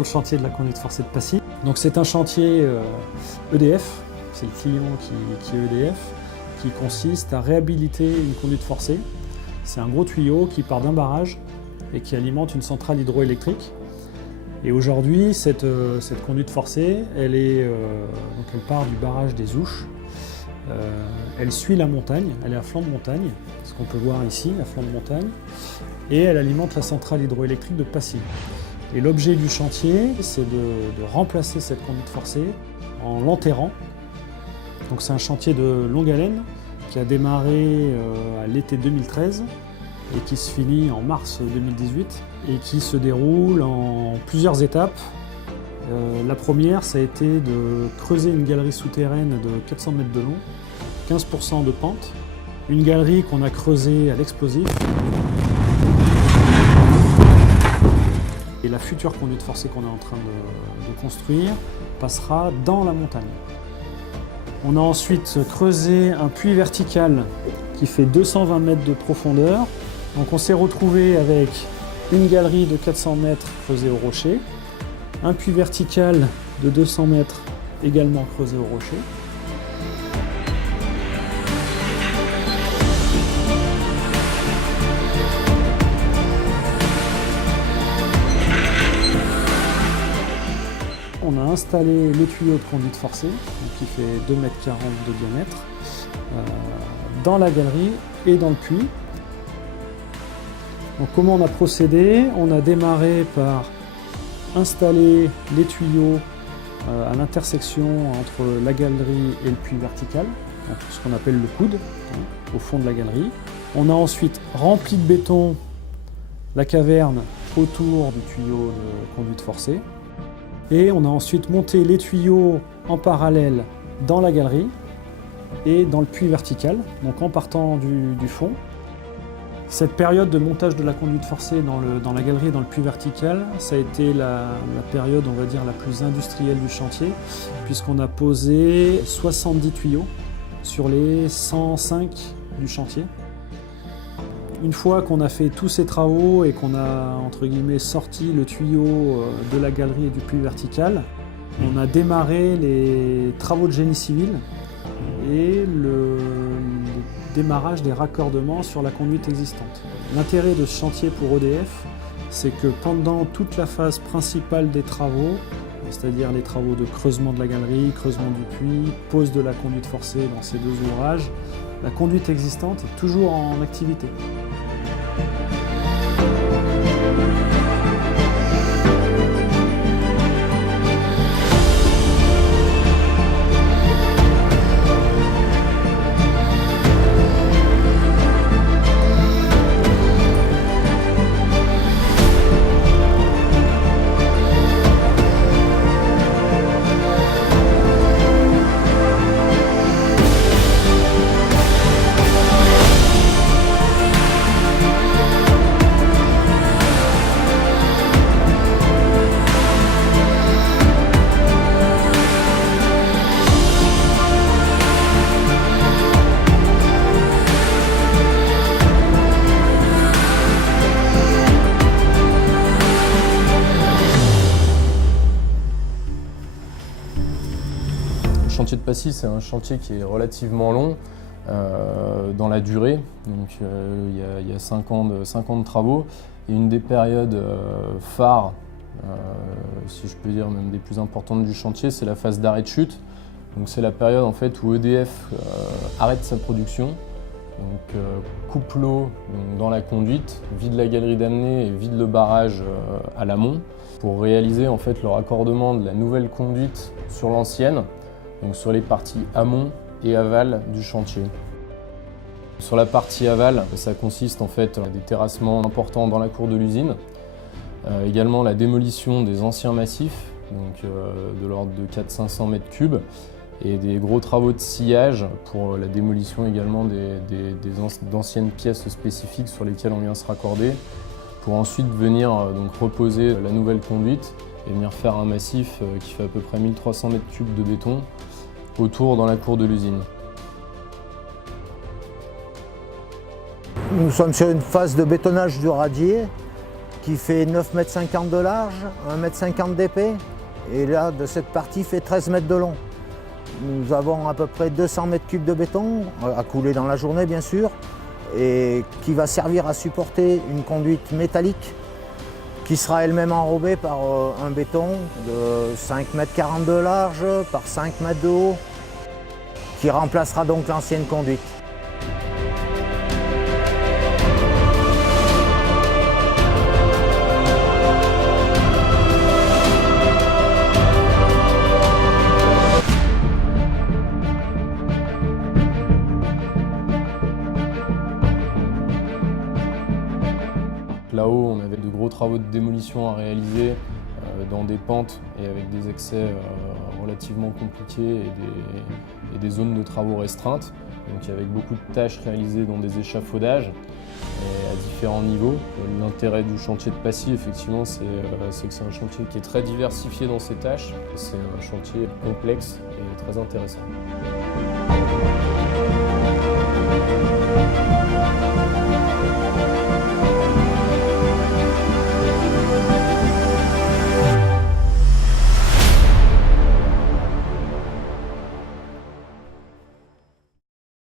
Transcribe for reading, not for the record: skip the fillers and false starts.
sur le chantier de la conduite forcée de Passy. Donc c'est un chantier EDF, c'est le client qui est EDF, qui consiste à réhabiliter une conduite forcée. C'est un gros tuyau qui part d'un barrage et qui alimente une centrale hydroélectrique. Et aujourd'hui, cette conduite forcée, elle part du barrage des Ouches. Elle suit la montagne, elle est à flanc de montagne, ce qu'on peut voir ici, à flanc de montagne, et elle alimente la centrale hydroélectrique de Passy. Et l'objet du chantier, c'est de remplacer cette conduite forcée en l'enterrant. Donc c'est un chantier de longue haleine qui a démarré à l'été 2013 et qui se finit en mars 2018 et qui se déroule en plusieurs étapes. La première, ça a été de creuser une galerie souterraine de 400 mètres de long, 15% de pente, une galerie qu'on a creusée à l'explosif. Et la future conduite forcée qu'on est en train de construire passera dans la montagne. On a ensuite creusé un puits vertical qui fait 220 mètres de profondeur. Donc on s'est retrouvé avec une galerie de 400 mètres creusée au rocher, un puits vertical de 200 mètres également creusé au rocher. On a installé le tuyau de conduite forcée, qui fait 2,40 m de diamètre, dans la galerie et dans le puits. Donc, comment on a procédé? On a démarré par installer les tuyaux à l'intersection entre la galerie et le puits vertical, donc ce qu'on appelle le coude, au fond de la galerie. On a ensuite rempli de béton la caverne autour du tuyau de conduite forcée. Et on a ensuite monté les tuyaux en parallèle dans la galerie et dans le puits vertical, donc en partant du fond. Cette période de montage de la conduite forcée dans la galerie et dans le puits vertical, ça a été la période, on va dire, la plus industrielle du chantier, puisqu'on a posé 70 tuyaux sur les 105 du chantier. Une fois qu'on a fait tous ces travaux et qu'on a, entre guillemets, sorti le tuyau de la galerie et du puits vertical, on a démarré les travaux de génie civil et le démarrage des raccordements sur la conduite existante. L'intérêt de ce chantier pour EDF, c'est que pendant toute la phase principale des travaux, c'est-à-dire les travaux de creusement de la galerie, creusement du puits, pose de la conduite forcée dans ces deux ouvrages, la conduite existante est toujours en activité. Le chantier de Passy, c'est un chantier qui est relativement long dans la durée. Donc, il y a 5 ans de travaux. Et une des périodes phares, si je peux dire même des plus importantes du chantier, c'est la phase d'arrêt de chute. Donc, c'est la période en fait, où EDF arrête sa production, donc, coupe l'eau dans la conduite, vide la galerie d'amener et vide le barrage à l'amont pour réaliser en fait, le raccordement de la nouvelle conduite sur l'ancienne. Donc sur les parties amont et aval du chantier. Sur la partie aval, ça consiste en fait à des terrassements importants dans la cour de l'usine, également la démolition des anciens massifs, donc de l'ordre de 400-500 mètres cubes, et des gros travaux de sillage pour la démolition également d'anciennes pièces spécifiques sur lesquelles on vient se raccorder, pour ensuite venir donc, reposer la nouvelle conduite et venir faire un massif qui fait à peu près 1300 mètres cubes de béton autour dans la cour de l'usine. Nous sommes sur une phase de bétonnage du radier qui fait 9,50 m de large, 1,50 m d'épais, et là, de cette partie, fait 13 mètres de long. Nous avons à peu près 200 m3 de béton, à couler dans la journée bien sûr, et qui va servir à supporter une conduite métallique qui sera elle-même enrobée par un béton de 5,40 m de large par 5 m de haut, qui remplacera donc l'ancienne conduite. Là-haut, on avait de gros travaux de démolition à réaliser dans des pentes et avec des accès relativement compliqués et des zones de travaux restreintes. Donc avec beaucoup de tâches réalisées dans des échafaudages et à différents niveaux. L'intérêt du chantier de Passy, effectivement, c'est que c'est un chantier qui est très diversifié dans ses tâches. C'est un chantier complexe et très intéressant.